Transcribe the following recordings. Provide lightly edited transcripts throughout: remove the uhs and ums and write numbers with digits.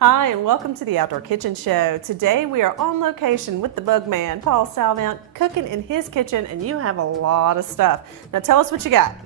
Hi, and welcome to the Outdoor Kitchen Show. Today we are on location with the Bugman, Paul Salvant, cooking in his kitchen, and you have a lot of stuff. Now tell us what you got.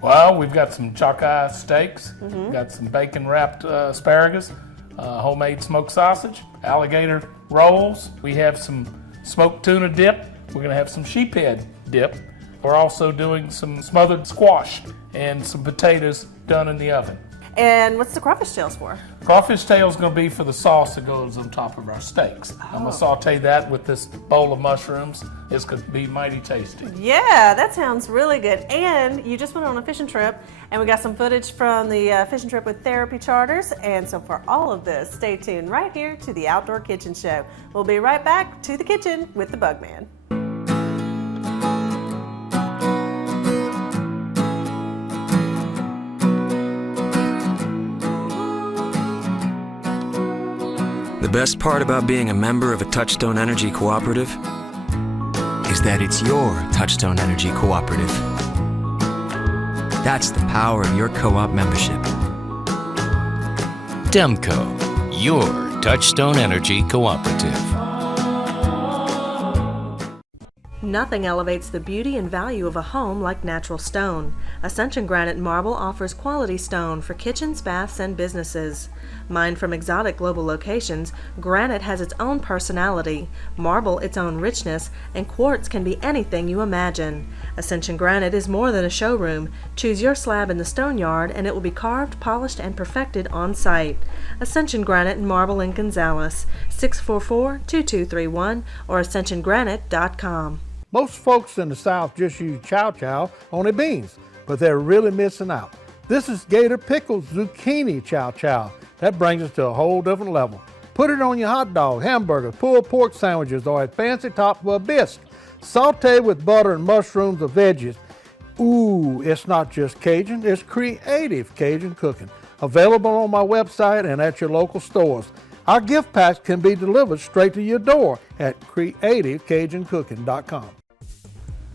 Well, we've got some Chow-Chow steaks, got some bacon-wrapped asparagus, homemade smoked sausage, alligator rolls. We have some smoked tuna dip. We're going to have some sheephead dip. We're also doing some smothered squash and some potatoes done in the oven. And what's the crawfish tails for? Crawfish tail is going to be for the sauce that goes on top of our steaks. I'm going to saute that with this bowl of mushrooms. It's going to be mighty tasty. Yeah, that sounds really good. And you just went on a fishing trip, and we got some footage from the fishing trip with Therapy Charters. And so for all of this, stay tuned right here to the Outdoor Kitchen Show. We'll be right back to the kitchen with the Bugman. The best part about being a member of a Touchstone Energy Cooperative is that it's your Touchstone Energy Cooperative. That's the power of your co-op membership. Demco, your Touchstone Energy Cooperative. Nothing elevates the beauty and value of a home like natural stone. Ascension Granite Marble offers quality stone for kitchens, baths, and businesses. Mined from exotic global locations, granite has its own personality, marble its own richness, and quartz can be anything you imagine. Ascension Granite is more than a showroom. Choose your slab in the stone yard and it will be carved, polished, and perfected on site. Ascension Granite and Marble in Gonzales, 644-2231 or ascensiongranite.com. Most folks in the South just use Chow-Chow on their beans, but they're really missing out. This is Gator Pickles Zucchini Chow-Chow. That brings us to a whole different level. Put it on your hot dog, hamburger, pulled pork sandwiches, or a fancy top of a bisque. Saute with butter and mushrooms or veggies. Ooh, it's not just Cajun, it's creative Cajun cooking. Available on my website and at your local stores. Our gift packs can be delivered straight to your door at creativecajun.com.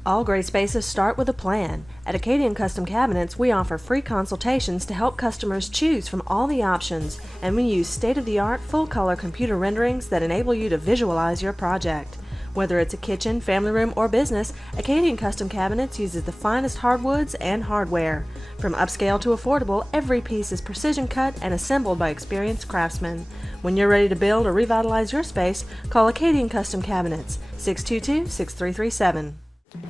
All great spaces start with a plan. At Acadian Custom Cabinets, we offer free consultations to help customers choose from all the options, and we use state-of-the-art full-color computer renderings that enable you to visualize your project. Whether it's a kitchen, family room, or business, Acadian Custom Cabinets uses the finest hardwoods and hardware. From upscale to affordable, every piece is precision cut and assembled by experienced craftsmen. When you're ready to build or revitalize your space, call Acadian Custom Cabinets, 622-6337.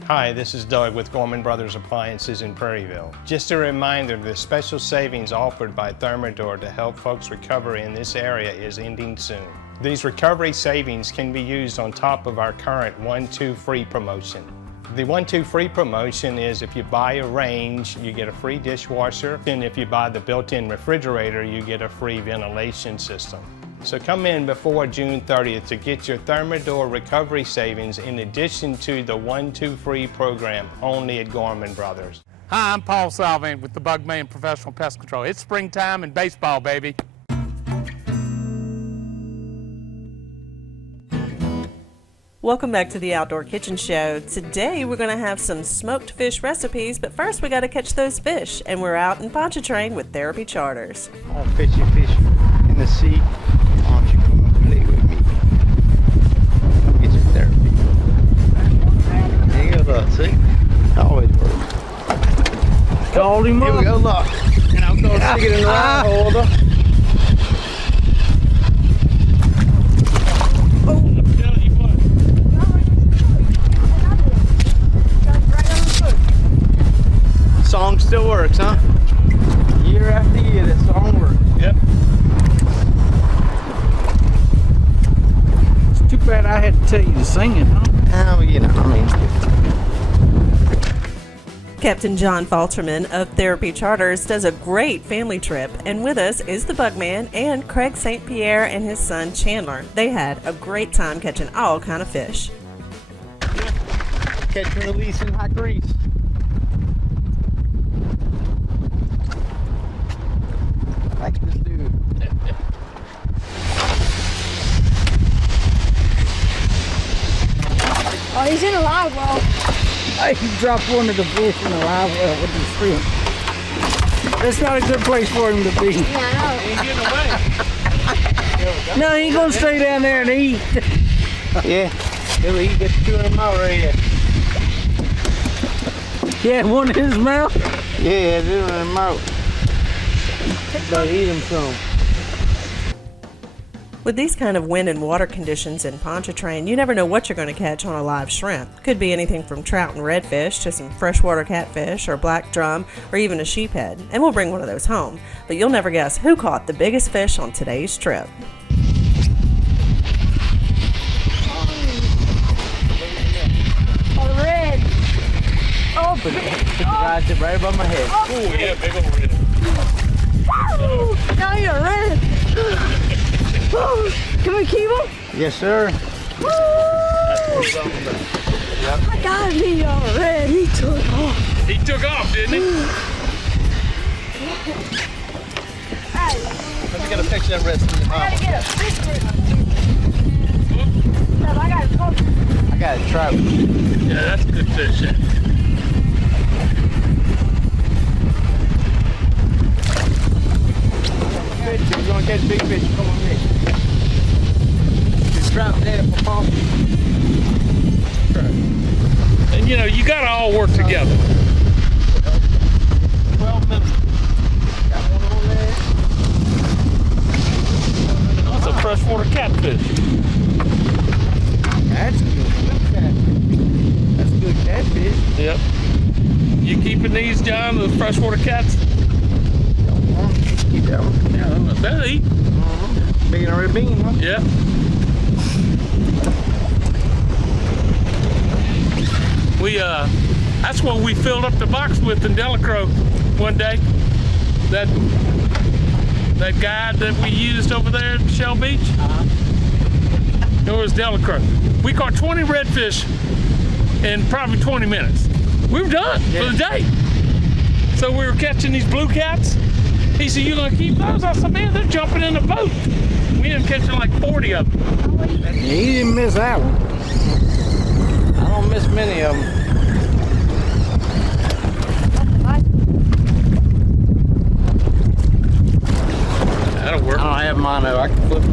Hi, this is Doug with Gorman Brothers Appliances in Prairieville. Just a reminder, the special savings offered by Thermador to help folks recover in this area is ending soon. These recovery savings can be used on top of our current 1-2 free promotion. The 1-2 free promotion is if you buy a range, you get a free dishwasher, and if you buy the built-in refrigerator, you get a free ventilation system. So come in before June 30th to get your Thermador recovery savings in addition to the 1-2 free program only at Gorman Brothers. Hi, I'm Paul Salvant with the Bugman Professional Pest Control. It's springtime and baseball, baby. Welcome back to the Outdoor Kitchen Show. Today we're going to have some smoked fish recipes, but first we got to catch those fish, and we're out in Pontchartrain with Therapy Charters. I'll fish in the sea. Why don't you come and play with me? Get your therapy. There you go, look, see? Always works. Called him up. Here we go, look. And I'm going to stick it in the line holder. Song still works, huh? Year after year, that song works. Yep. It's too bad I had to tell you to sing it, huh? Oh, you know, I mean. Captain John Falterman of Therapy Charters does a great family trip, and with us is the Bugman and Craig St. Pierre and his son Chandler. They had a great time catching all kind of fish. Yeah. Catch and release in hot grease. Like this dude. Oh, he's in a live well. I dropped one of the fish in the live well with the shrimp. That's not a good place for him to be. Yeah, I know. Ain't getting away. No, he ain't gonna stay down there and eat. Yeah, he'll eat get 200 mile right He had one in his mouth. Yeah, 200 mile. But eat him some. With these kind of wind and water conditions in Pontchartrain, you never know what you're going to catch on a live shrimp. Could be anything from trout and redfish to some freshwater catfish or black drum or even a sheephead, and we'll bring one of those home. But you'll never guess who caught the biggest fish on today's trip. Oh, red. Oh, Right above my head. Oh, yeah, big old red. Woo! Now you're red. Woo! Can we keep him? Yes, sir. Woo! I got me all red. He took off. He took off, didn't he? Let me get a picture of that red. I gotta get a picture. No, I got a cook. I got a trout. Yeah, that's a good fish. You're gonna catch big fish. Come on here. There's trout there for Paul. And you know, you gotta all work together. 12 minutes. Got one on there. That's a freshwater catfish. That's good catfish. That's good catfish. Yep. You keeping these, John, the freshwater cats? Keep that one. Yeah, they'll eat. Bean or a bean, huh? Yep. That's what we filled up the box with in Delacroix one day. That guide that we used over there at Shell Beach. It was Delacroix. We caught 20 redfish in probably 20 minutes. We were done for the day. So we were catching these blue cats. He said, "You gonna keep those?" I said, "Man, they're jumping in the boat." We ended up catching like 40 of them. He didn't miss that one. I don't miss many of them. That'll work. I don't have mine though. I can flip it.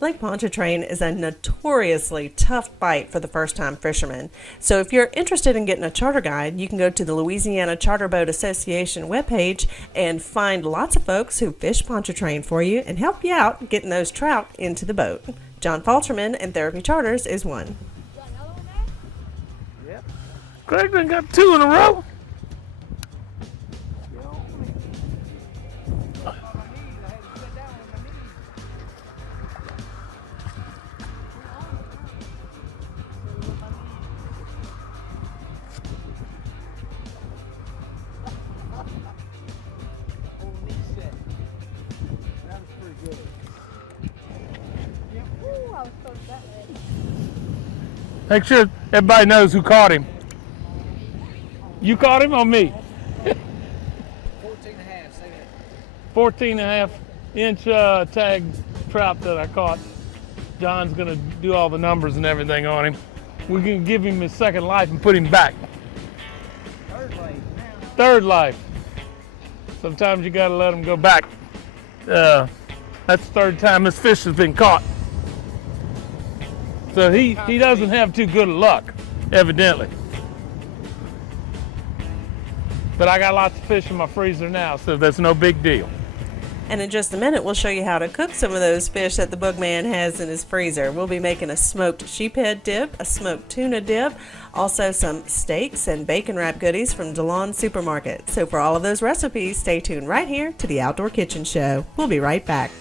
Lake Pontchartrain is a notoriously tough bite for the first-time fisherman. So if you're interested in getting a charter guide, you can go to the Louisiana Charter Boat Association webpage and find lots of folks who fish Pontchartrain for you and help you out getting those trout into the boat. John Falterman and Therapy Charters is one. Greg done got 2 in a row. Make sure everybody knows who caught him. You caught him or me? 14.5 inch tag trout that I caught. John's gonna do all the numbers and everything on him. We're gonna give him his second life and put him back. Third life. Sometimes you gotta let him go back. That's the third time this fish has been caught. So he doesn't have too good luck, evidently. But I got lots of fish in my freezer now, so that's no big deal. And in just a minute, we'll show you how to cook some of those fish that the Boogman has in his freezer. We'll be making a smoked sheephead dip, a smoked tuna dip, also some steaks and bacon wrap goodies from DeLon Supermarket. So for all of those recipes, stay tuned right here to the Outdoor Kitchen Show. We'll be right back.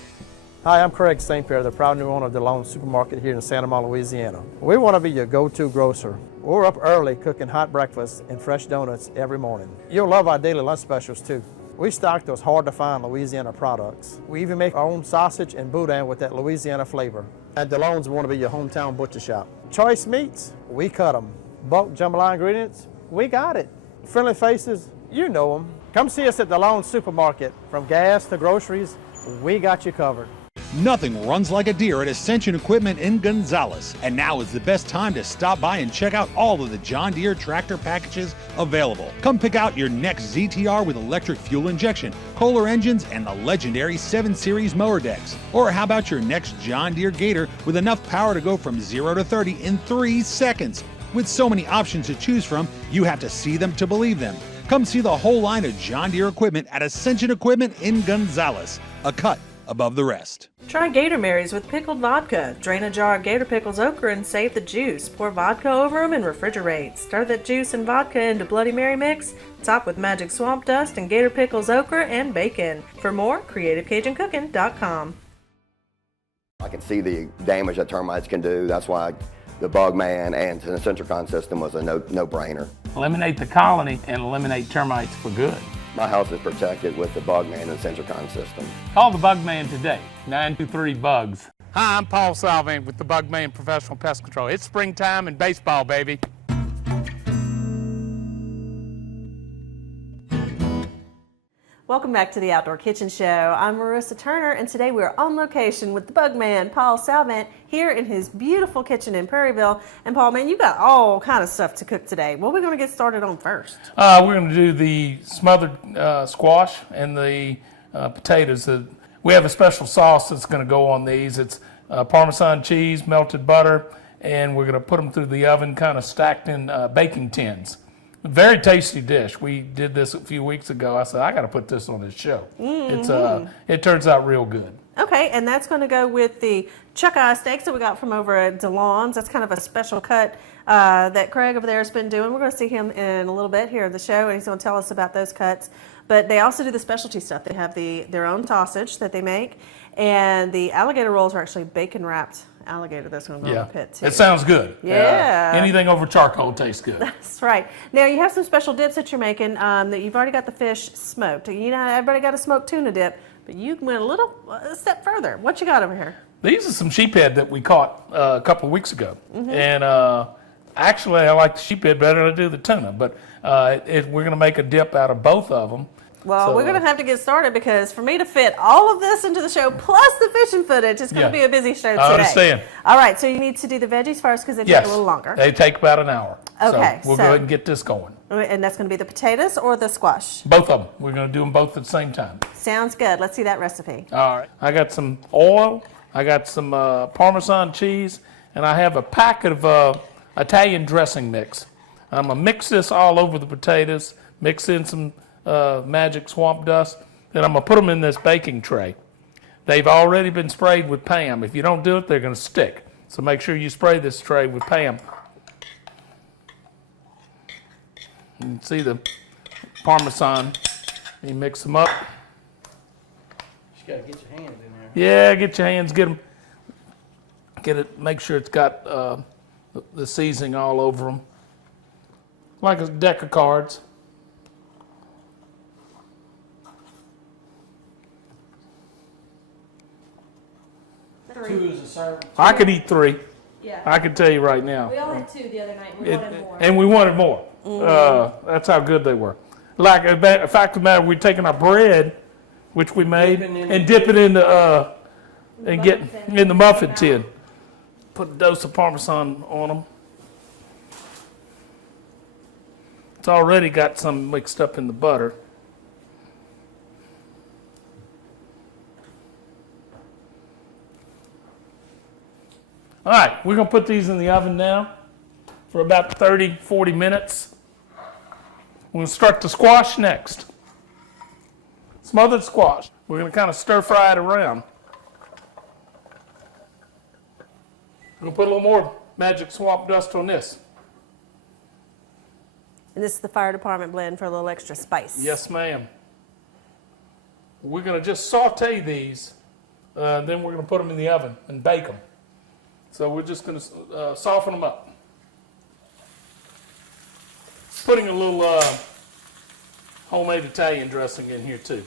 Hi, I'm Craig St. Pierre, the proud new owner of DeLon Supermarket here in Santa Monica, Louisiana. We want to be your go-to grocer. We're up early cooking hot breakfast and fresh donuts every morning. You'll love our daily lunch specials too. We stock those hard-to-find Louisiana products. We even make our own sausage and boudin with that Louisiana flavor. At DeLon's, we want to be your hometown butcher shop. Choice meats, we cut them. Bulk jambalaya ingredients, we got it. Friendly faces, you know them. Come see us at DeLon Supermarket. From gas to groceries, we got you covered. Nothing runs like a deer at Ascension Equipment in Gonzales. And now is the best time to stop by and check out all of the John Deere tractor packages available. Come pick out your next ZTR with electric fuel injection, Kohler engines, and the legendary 7 Series mower decks. Or how about your next John Deere Gator with enough power to go from 0 to 30 in 3 seconds? With so many options to choose from, you have to see them to believe them. Come see the whole line of John Deere equipment at Ascension Equipment in Gonzales, a cut above the rest. Try Gator Marys with pickled vodka. Drain a jar of Gator Pickles okra and save the juice. Pour vodka over them and refrigerate. Stir that juice and vodka into Bloody Mary mix. Top with magic swamp dust and Gator Pickles okra and bacon. For more, CreativeCajunCooking.com. I can see the damage that termites can do. That's why the Bugman and the Centricon system was a no-brainer. Eliminate the colony and eliminate termites for good. My house is protected with the Bugman and Centricon system. Call the Bugman today, 923-BUGS. Hi, I'm Paul Salvant with the Bugman Professional Pest Control. It's springtime and baseball, baby. Welcome back to the Outdoor Kitchen Show. I'm Marissa Turner, and today we're on location with the Bugman, Paul Salvant, here in his beautiful kitchen in Prairieville. And Paul, man, you got all kind of stuff to cook today. What are we going to get started on first? We're going to do the smothered squash and the potatoes. We have a special sauce that's going to go on these. It's Parmesan cheese, melted butter, and we're going to put them through the oven, kind of stacked in baking tins. Very tasty dish. We did this a few weeks ago. I said, I got to put this on this show. Mm-hmm. It turns out real good. Okay, and that's going to go with the Chow-Chow steaks that we got from over at DeLong's. That's kind of a special cut that Craig over there has been doing. We're going to see him in a little bit here at the show, and he's going to tell us about those cuts. But they also do the specialty stuff. They have their own sausage that they make, and the alligator rolls are actually bacon-wrapped alligator that's going to go in the pit, too. It sounds good. Yeah. Anything over charcoal tastes good. That's right. Now, you have some special dips that you're making that you've already got the fish smoked. You know, everybody got a smoked tuna dip, but you went a step further. What you got over here? These are some sheephead that we caught a couple of weeks ago. Mm-hmm. And actually, I like the sheephead better than I do the tuna, but we're going to make a dip out of both of them. Well, we're going to have to get started because for me to fit all of this into the show, plus the fishing footage, it's going to be a busy show today. I understand. All right, so you need to do the veggies first because they take a little longer. They take about an hour. Okay. So we'll go ahead and get this going. And that's going to be the potatoes or the squash? Both of them. We're going to do them both at the same time. Sounds good. Let's see that recipe. All right. I got some oil. I got some Parmesan cheese. And I have a packet of Italian dressing mix. I'm going to mix this all over the potatoes, mix in some magic swamp dust. Then I'm going to put them in this baking tray. They've already been sprayed with Pam. If you don't do it, they're going to stick. So make sure you spray this tray with Pam. You can see the Parmesan. You mix them up. You got to get your hands in there. Yeah, get your hands, get it, make sure it's got the seasoning all over them. Like a deck of cards. Two is a serve. I could eat 3. Yeah. I can tell you right now. We all had 2 the other night. We wanted more. And we wanted more. Mm-hmm. That's how good they were. Like, a fact of the matter, we're taking our bread, which we made, and dip it in the in the muffin tin. Put a dose of Parmesan on them. It's already got some mixed up in the butter. All right, we're going to put these in the oven now for about 30, 40 minutes. We're going to start the squash next. Smothered squash. We're going to kind of stir fry it around. We're going to put a little more magic swamp dust on this. And this is the fire department blend for a little extra spice. Yes, ma'am. We're going to just saute these, then we're going to put them in the oven and bake them. So we're just going to soften them up. Putting a little homemade Italian dressing in here too.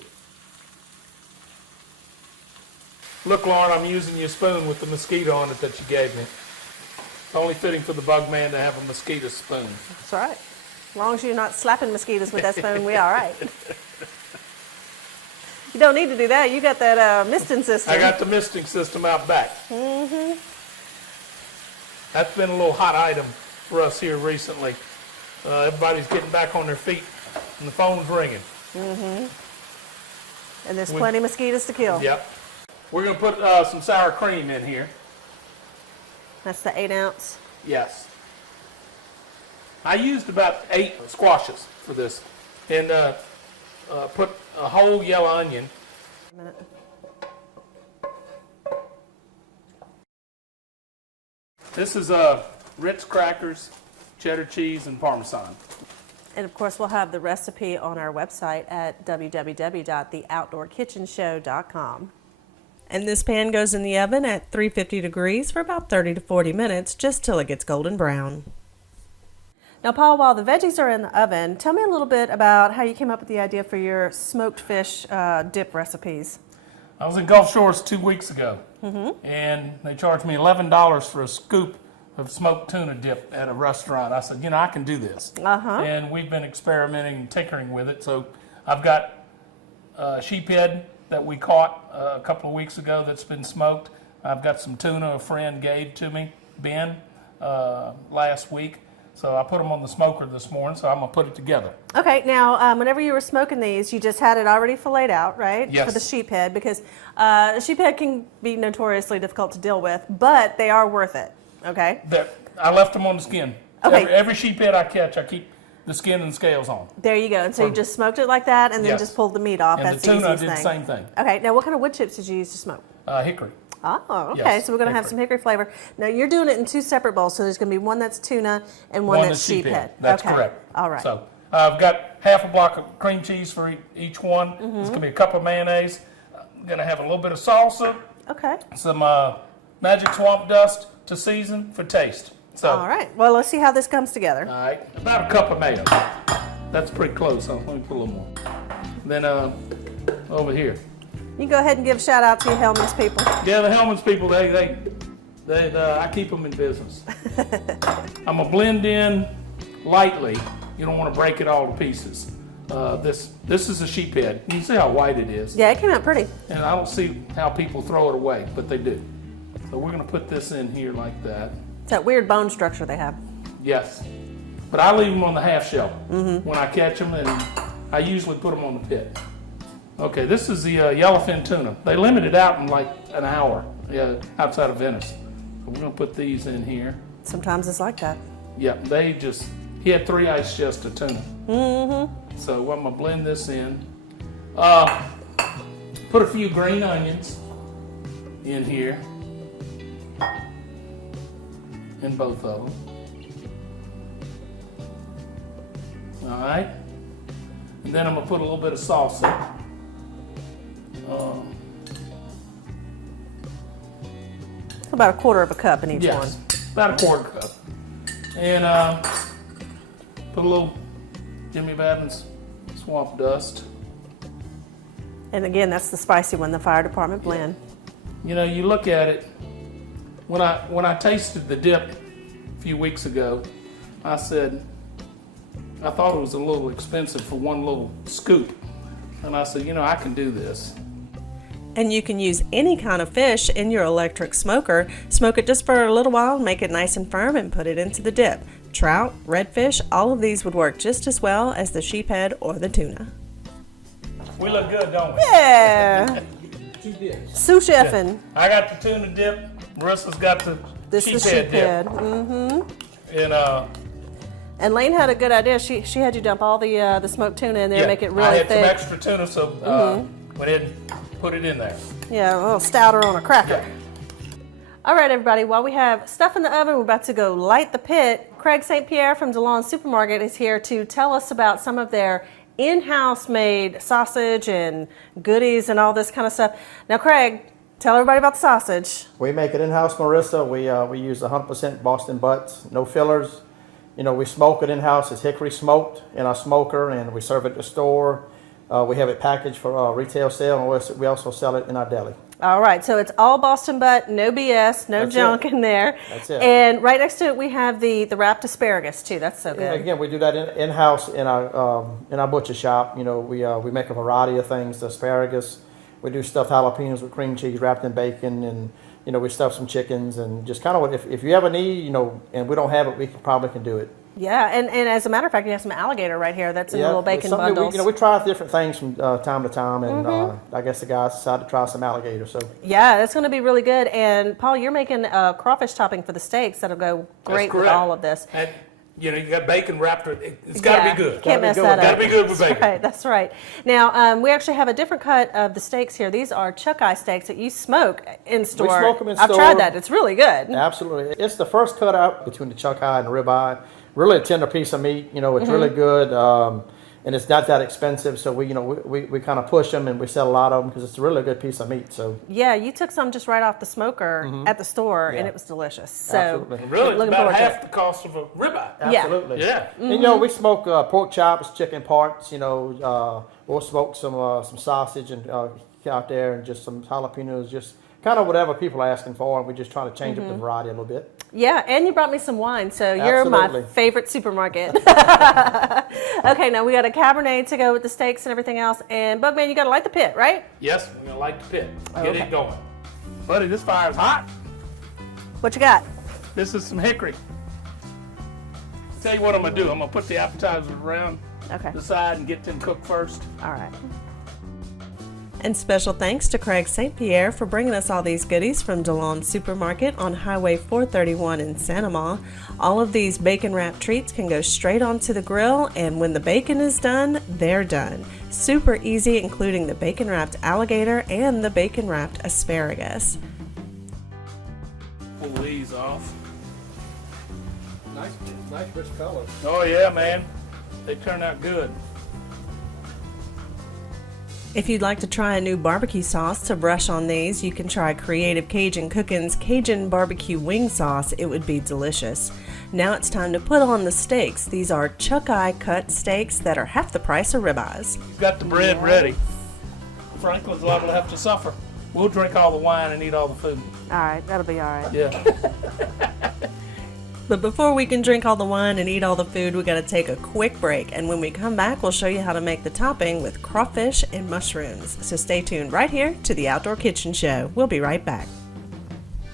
Look, Lauren, I'm using your spoon with the mosquito on it that you gave me. It's only fitting for the Bugman to have a mosquito spoon. That's right. As long as you're not slapping mosquitoes with that spoon, we're all right. You don't need to do that. You got that misting system. I got the misting system out back. Mm-hmm. That's been a little hot item for us here recently. Everybody's getting back on their feet and the phone's ringing. Mm-hmm. And there's plenty of mosquitoes to kill. Yep. We're going to put some sour cream in here. That's the 8 ounce. Yes. I used about 8 squashes for this. And put a whole yellow onion. A minute. This is Ritz crackers, cheddar cheese, and Parmesan. And of course, we'll have the recipe on our website at www.theoutdoorkitchenshow.com. And this pan goes in the oven at 350 degrees for about 30 to 40 minutes, just till it gets golden brown. Now, Paul, while the veggies are in the oven, tell me a little bit about how you came up with the idea for your smoked fish dip recipes. I was in Gulf Shores 2 weeks ago, and they charged me $11 for a scoop of smoked tuna dip at a restaurant. I said, I can do this. And we've been experimenting, tinkering with it. So I've got sheephead that we caught a couple of weeks ago that's been smoked. I've got some tuna a friend gave to me, Ben, last week. So I put them on the smoker this morning, so I'm going to put it together. Okay, now whenever you were smoking these, you just had it already filleted out, right? Yes. For the sheephead, because sheephead can be notoriously difficult to deal with, but they are worth it, okay? I left them on the skin. Okay. Every sheephead I catch, I keep the skin and scales on. There you go. And so you just smoked it like that and then just pulled the meat off. And That's the tuna the easiest did the thing. same thing. Okay, now what kind of wood chips did you use to smoke? Hickory. Oh, okay. Yes, So we're going to have some hickory flavor. Now you're doing it in 2 separate bowls, so there's going to be one that's tuna and one that's sheephead. That's okay. correct. All right. So I've got half a block of cream cheese for each one. There's going to be a cup of mayonnaise. I'm going to have a little bit of salsa. Okay. Some magic swamp dust to season for taste. So, all right. Well, let's see how this comes together. All right. About a cup of mayo. That's pretty close. So let me put a little more. Then over here. You go ahead and give a shout out to your Hellman's people. Yeah, the Hellman's people, they I keep them in business. I'm going to blend in lightly. You don't want to break it all to pieces. This is a sheephead. You can see how white it is. Yeah, it came out pretty. And I don't see how people throw it away, but they do. So we're going to put this in here like that. It's that weird bone structure they have. Yes. But I leave them on the half shell when I catch them, and I usually put them on the pit. Okay, this is the yellowfin tuna. They limit it out in like an hour outside of Venice. So we're going to put these in here. Sometimes it's like that. Yep, he had 3 ice chests of tuna. So I'm going to blend this in. Put a few green onions in here. In both of them. All right. And then I'm going to put a little bit of salsa. About a quarter of a cup in each one. Yes, about a quarter cup. And put a little Jimmy Babin's swamp dust. And again, that's the spicy one, the fire department blend. You know, you look at it, when I tasted the dip a few weeks ago, I said, I thought it was a little expensive for one little scoop. And I said, I can do this. And you can use any kind of fish in your electric smoker. Smoke it just for a little while, make it nice and firm, and put it into the dip. Trout, redfish, all of these would work just as well as the sheephead or the tuna. We look good, don't we? Yeah. Sous chefing. Yeah. I got the tuna dip. Marissa's got the sheephead dip. And Lane had a good idea. She had you dump all the smoked tuna in there, make it really thick. I had some extra tuna, so went ahead and put it in there. Yeah, a little stouter on a cracker. Yeah. All right, everybody, while we have stuff in the oven, we're about to go light the pit. Craig St. Pierre from DeLon Supermarket is here to tell us about some of their in-house made sausage and goodies and all this kind of stuff. Now, Craig, tell everybody about the sausage. We make it in-house, Marissa. We use 100% Boston butts, no fillers. We smoke it in-house. It's hickory smoked in our smoker, and we serve it at the store. We have it packaged for retail sale, and we also sell it in our deli. All right, so it's all Boston butt, no BS, no junk in there. That's it. And right next to it, we have the wrapped asparagus too. That's so good. And again, we do that in-house in our butcher shop. We make a variety of things: the asparagus, We do stuffed jalapenos with cream cheese wrapped in bacon, and you know, we stuff some chickens, and just kind of if you ever need, you know, and we don't have it, we probably can do it. Yeah, and as a matter of fact, you have some alligator right here that's in little bacon bundles. We try different things from time to time, and I guess the guys decided to try some alligator. So yeah, that's going to be really good. And Paul, you're making crawfish topping for the steaks that'll go great with all of this. And you know, you got bacon wrapped. It's got to be good. Can't mess that up. Got to be good with bacon. That's right. Now, we actually have a different cut of the steaks here. These are chuck-eye steaks that you smoke in store. We smoke them in store. I've tried that. It's really good. Absolutely. It's the first cut out between the chuck-eye and the rib-eye. Really a tender piece of meat. You know, it's really good. And it's not that expensive, so we kind of push them, and we sell a lot of them because it's a really good piece of meat. So yeah, you took some just right off the smoker at the store, and it was delicious. So absolutely. Really, it's about half the cost of a ribeye. Absolutely. Yeah. And you know, we smoke pork chops, chicken parts. You know, we'll smoke some sausage and out there, and just some jalapenos, just kind of whatever people are asking for, and we just try to change up the variety a little bit. Yeah, and you brought me some wine, so you're Absolutely. my favorite supermarket. Okay, now we got a Cabernet to go with the steaks and everything else. And Bugman, you got to light the pit, right? Yes, we're going to light the pit. Get it going. Buddy, this fire's hot. What you got? This is some hickory. Tell you what I'm going to do. I'm going to put the appetizers around the side and get them cooked first. All right. And special thanks to Craig St. Pierre for bringing us all these goodies from DeLon Supermarket on Highway 431 in Sanama. All of these bacon wrapped treats can go straight onto the grill, and when the bacon is done, they're done. Super easy, including the bacon wrapped alligator and the bacon wrapped asparagus. Pull these off. Nice rich color. Oh yeah, man. They turn out good. If you'd like to try a new barbecue sauce to brush on these, you can try Creative Cajun Cookin's Cajun Barbecue Wing Sauce. It would be delicious. Now it's time to put on the steaks. These are chuck-eye cut steaks that are half the price of ribeyes. You've got the bread ready. Franklin's liable to have to suffer. We'll drink all the wine and eat all the food. All right, that'll be all right. Yeah. But before we can drink all the wine and eat all the food, we got to take a quick break. And when we come back, we'll show you how to make the topping with crawfish and mushrooms. So stay tuned right here to the Outdoor Kitchen Show. We'll be right back.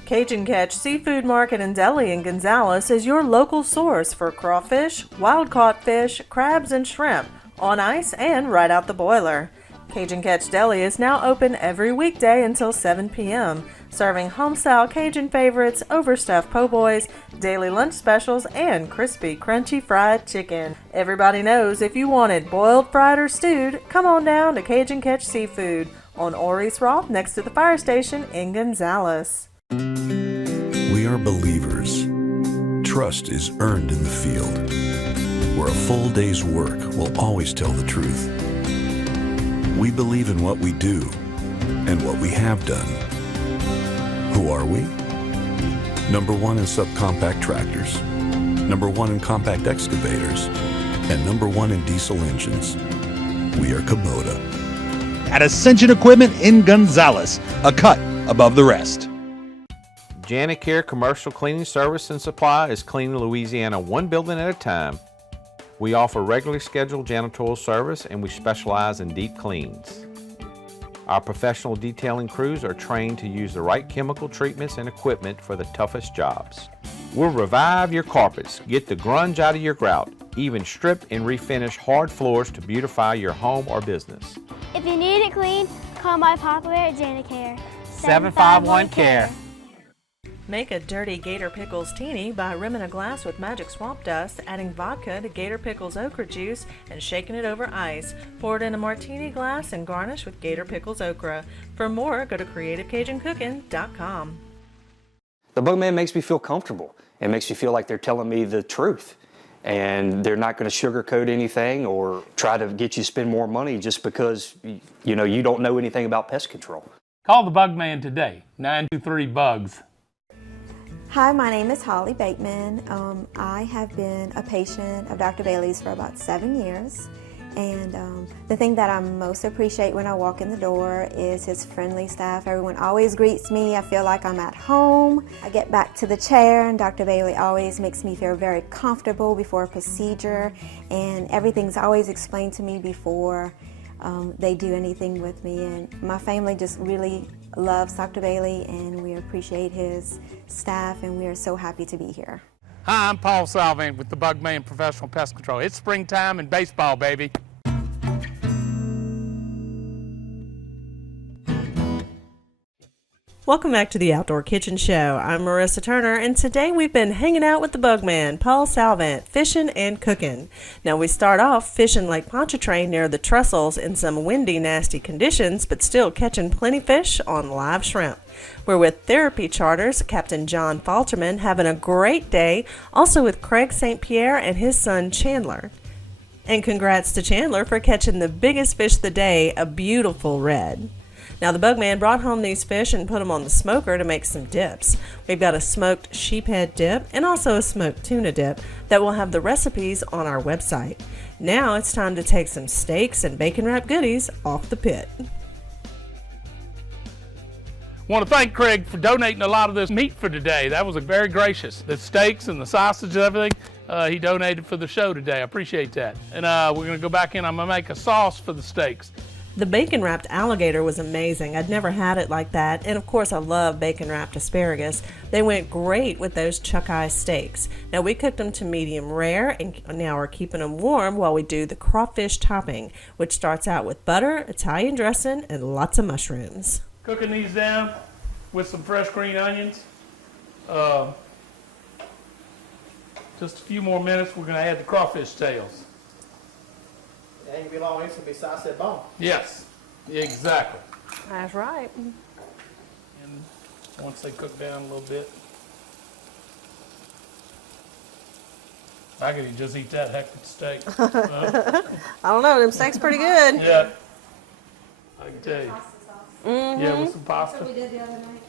Cajun Catch Seafood Market and Deli in Gonzales is your local source for crawfish, wild-caught fish, crabs, and shrimp on ice and right out the boiler. Cajun Catch Deli is now open every weekday until 7 p.m., serving home-style Cajun favorites, overstuffed po' boys, daily lunch specials, and crispy, crunchy fried chicken. Everybody knows if you wanted boiled, fried, or stewed, come on down to Cajun Catch Seafood on Oris Roth next to the fire station in Gonzales. We are believers. Trust is earned in the field, where a full day's work will always tell the truth. We believe in what we do and what we have done. Who are we? Number one in subcompact tractors, number one in compact excavators, and number one in diesel engines. We are Kubota. At Ascension Equipment in Gonzales, a cut above the rest. Janicare Commercial Cleaning Service and Supply is cleaning Louisiana one building at a time. We offer regularly scheduled janitorial service, and we specialize in deep cleans. Our professional detailing crews are trained to use the right chemical treatments and equipment for the toughest jobs. We'll revive your carpets, get the grunge out of your grout, even strip and refinish hard floors to beautify your home or business. If you need it clean, call my Papa Bear at Janicare. 751-CARE. Make a dirty Gator Pickles teeny by rimming a glass with magic swamp dust, adding vodka to Gator Pickles okra juice, and shaking it over ice. Pour it in a martini glass and garnish with Gator Pickles okra. For more, go to CreativeCajunCooking.com. The Bugman makes me feel comfortable. It makes me feel like they're telling me the truth. And they're not going to sugarcoat anything or try to get you to spend more money just because you don't know anything about pest control. Call the Bugman today, 923-BUGS. Hi, my name is Holly Bateman. I have been a patient of Dr. Bailey's for about 7 years. And the thing that I most appreciate when I walk in the door is his friendly staff. Everyone always greets me. I feel like I'm at home. I get back to the chair and Dr. Bailey always makes me feel very comfortable before a procedure, and everything's always explained to me before they do anything with me. And my family just really loves Dr. Bailey, and we appreciate his staff, and we are so happy to be here. Hi, I'm Paul Salvant with the Bugman Professional Pest Control. It's springtime and baseball, baby. Welcome back to the Outdoor Kitchen Show. I'm Marissa Turner, and today we've been hanging out with the Bugman, Paul Salvant, fishing and cooking. Now we start off fishing Lake Pontchartrain near the trestles in some windy, nasty conditions, but still catching plenty fish on live shrimp. We're with Therapy Charters, Captain John Falterman, having a great day, also with Craig St. Pierre and his son Chandler. And congrats to Chandler for catching the biggest fish of the day, a beautiful red. Now the Bugman brought home these fish and put them on the smoker to make some dips. We've got a smoked sheephead dip and also a smoked tuna dip that will have the recipes on our website. Now it's time to take some steaks and bacon wrap goodies off the pit. Want to thank Craig for donating a lot of this meat for today. That was very gracious. The steaks and the sausage and everything he donated for the show today. I appreciate that. And we're going to go back in. I'm going to make a sauce for the steaks. The bacon-wrapped alligator was amazing. I'd never had it like that. And of course, I love bacon-wrapped asparagus. They went great with those chuck-eye steaks. Now, we cooked them to medium rare, and now we're keeping them warm while we do the crawfish topping, which starts out with butter, Italian dressing, and lots of mushrooms. Cooking these down with some fresh green onions. Just a few more minutes, we're going to add the crawfish tails. And you belong in be sauce at bone. Yes, exactly. That's right. And once they cook down a little bit, I could just eat that heck of a steak. I don't know, them steaks pretty good. Yeah, I can tell you. Mm-hmm. Yeah, with some pasta. That's what we did the other night.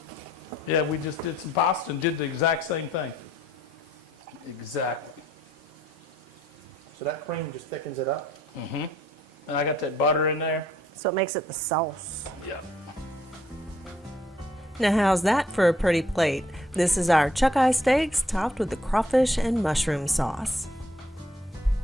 Yeah, we just did some pasta and did the exact same thing. Exactly. So that cream just thickens it up? Mm-hmm. And I got that butter in there. So it makes it the sauce. Yeah. Now how's that for a pretty plate? This is our chuck-eye steaks topped with the crawfish and mushroom sauce.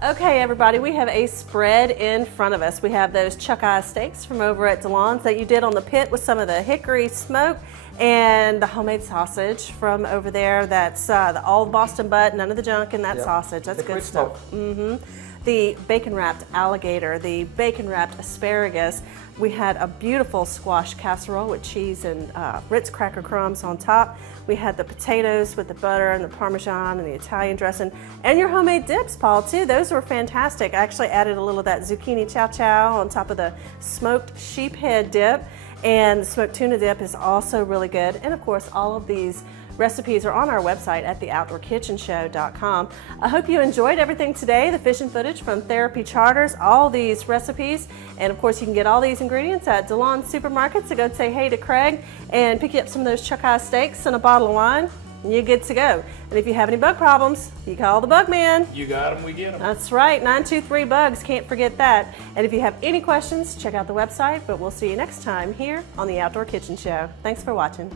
Okay, everybody, we have a spread in front of us. We have those chuck-eye steaks from over at DeLon's that you did on the pit with some of the hickory smoke and the homemade sausage from over there. That's the all Boston butt, none of the junk in that sausage. That's good stuff. Mm-hmm. The bacon-wrapped alligator, the bacon-wrapped asparagus. We had a beautiful squash casserole with cheese and Ritz cracker crumbs on top. We had the potatoes with the butter and the Parmesan and the Italian dressing. And your homemade dips, Paul, too. Those were fantastic. I actually added a little of that zucchini Chow-Chow on top of the smoked sheephead dip. And the smoked tuna dip is also really good. And of course, all of these recipes are on our website at theoutdoorkitchenshow.com. I hope you enjoyed everything today, the fishing footage from Therapy Charters, all these recipes, and of course you can get all these ingredients at DeLon's Supermarket, so go say hey to Craig and pick you up some of those chuck-eye steaks and a bottle of wine, and you're good to go. And if you have any bug problems, you call the Bugman. You got them, we get them. That's right, 923-BUGS, can't forget that. And if you have any questions, check out the website, but we'll see you next time here on the Outdoor Kitchen Show. Thanks for watching.